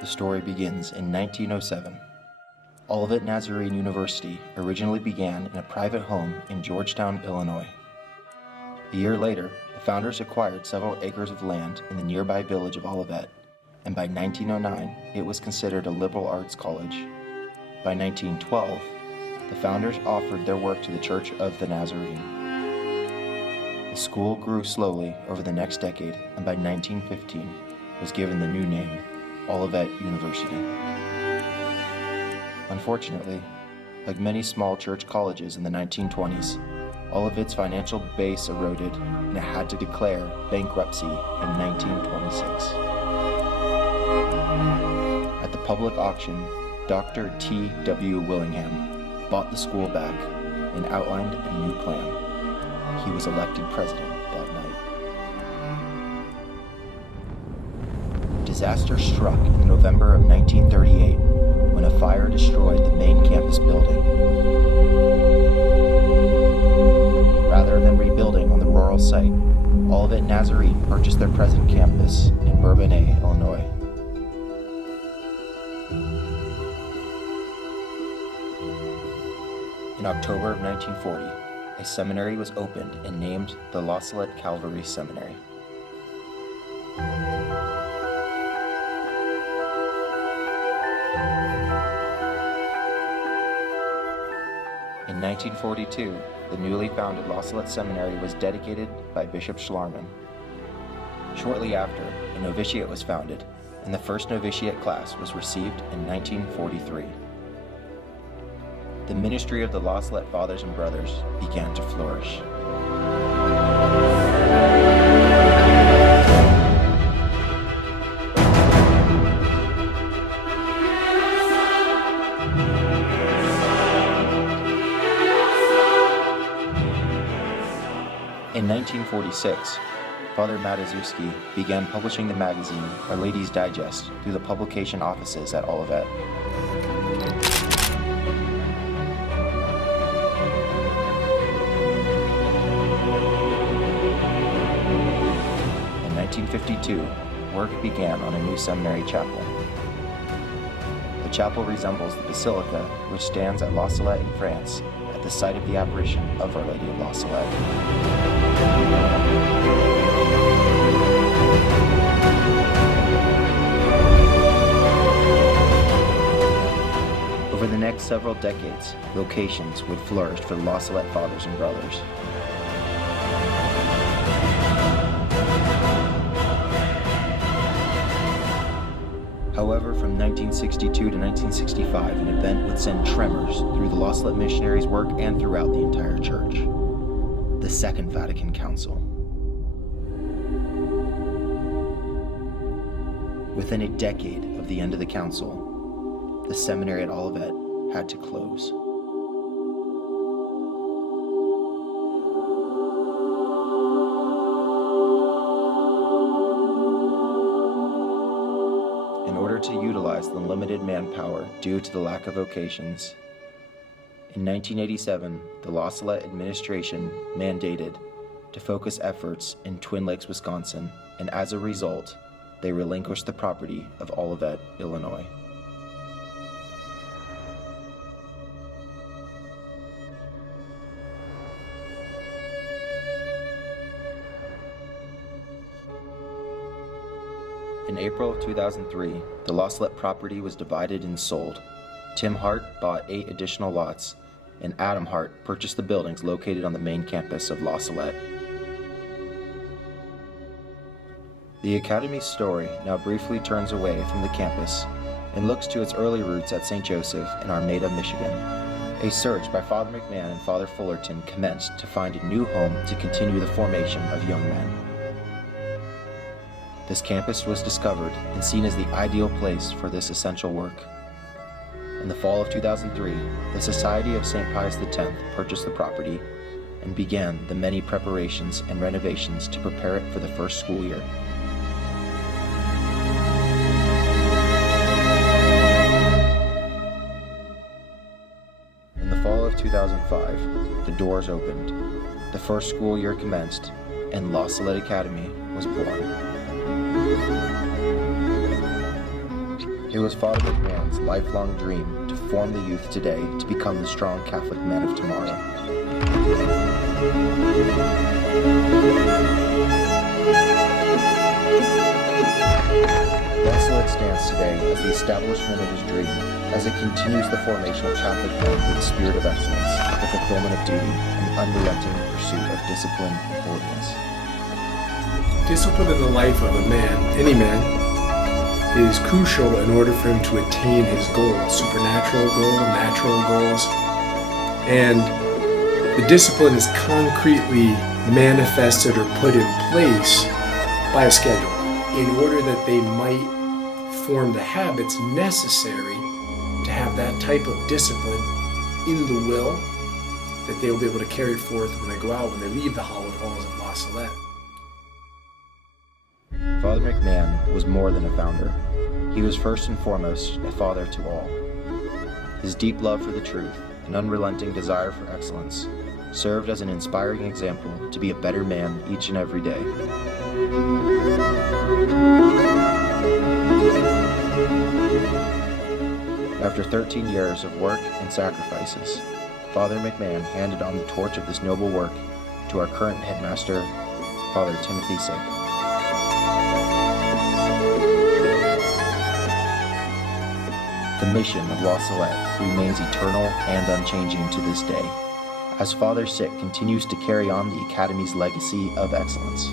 The story begins in 1907. Olivet Nazarene University originally began in a private home in Georgetown, Illinois. A year later, the founders acquired several acres of land in the nearby village of Olivet, and by 1909, it was considered a liberal arts college. By 1912, the founders offered their work to the Church of the Nazarene. The school grew slowly over the next decade, and by 1915, was given the new name, Olivet University. Unfortunately, like many small church colleges in the 1920s, Olivet's financial base eroded and it had to declare bankruptcy in 1926. At the public auction, Dr. T.W. Willingham bought the school back and outlined a new plan. He was elected president that night. Disaster struck in November of 1938 when a fire destroyed the main campus building. Rather than rebuilding on the rural site, Olivet Nazarene purchased their present campus in Bourbonnais, Illinois. In October of 1940, a seminary was opened and named the Salette Calvary Seminary. In 1942, the newly founded Salette Seminary was dedicated by Bishop Schlarman. Shortly after, a novitiate was founded, and the first novitiate class was received in 1943. The ministry of the Salette Fathers and Brothers began to flourish. In 1946, Father Mataszewski began publishing the magazine Our Lady's Digest through the publication offices at Olivet. In 1952, work began on a new seminary chapel. The chapel resembles the basilica which stands at La Salette in France, at the site of the apparition of Our Lady of La Salette. Over the next several decades, locations would flourish for the Salette Fathers and Brothers. However, from 1962 to 1965, an event would send tremors through the Salette missionaries' work and throughout the entire church: the Second Vatican Council. Within a decade of the end of the council, the seminary at Olivet had to close. In order to utilize the limited manpower due to the lack of vocations, in 1987, the La Salette administration mandated to focus efforts in Twin Lakes, Wisconsin, and as a result, they relinquished the property of Olivet, Illinois. In April of 2003, the La Salette property was divided and sold. Tim Hart bought 8 additional lots, and Adam Hart purchased the buildings located on the main campus of La Salette. The Academy's story now briefly turns away from the campus and looks to its early roots at St. Joseph in Armada, Michigan. A search by Father McMahon and Father Fullerton commenced to find a new home to continue the formation of young men. This campus was discovered and seen as the ideal place for this essential work. In the fall of 2003, the Society of St. Pius X purchased the property and began the many preparations and renovations to prepare it for the first school year. In the fall of 2005, the doors opened, the first school year commenced, and Salette Academy was born. It was Father McMahon's lifelong dream to form the youth today to become the strong Catholic men of tomorrow. Salette stands today as the establishment of his dream, as it continues the formation of Catholic men with the spirit of excellence, the fulfillment of duty, and the unrelenting pursuit of discipline and holiness. Discipline in the life of a man, any man, is crucial in order for him to attain his goals, supernatural goals, natural goals. And the discipline is concretely manifested or put in place by a schedule in order that they might form the habits necessary to have that type of discipline in the will that they will be able to carry forth when they go out, when they leave the hallowed halls of La Salette. Father McMahon was more than a founder. He was first and foremost a father to all. His deep love for the truth and unrelenting desire for excellence served as an inspiring example to be a better man each and every day. After 13 years of work and sacrifices, Father McMahon handed on the torch of this noble work to our current headmaster, Father Timothy Sick. The mission of La Salette remains eternal and unchanging to this day, as Father Sick continues to carry on the Academy's legacy of excellence.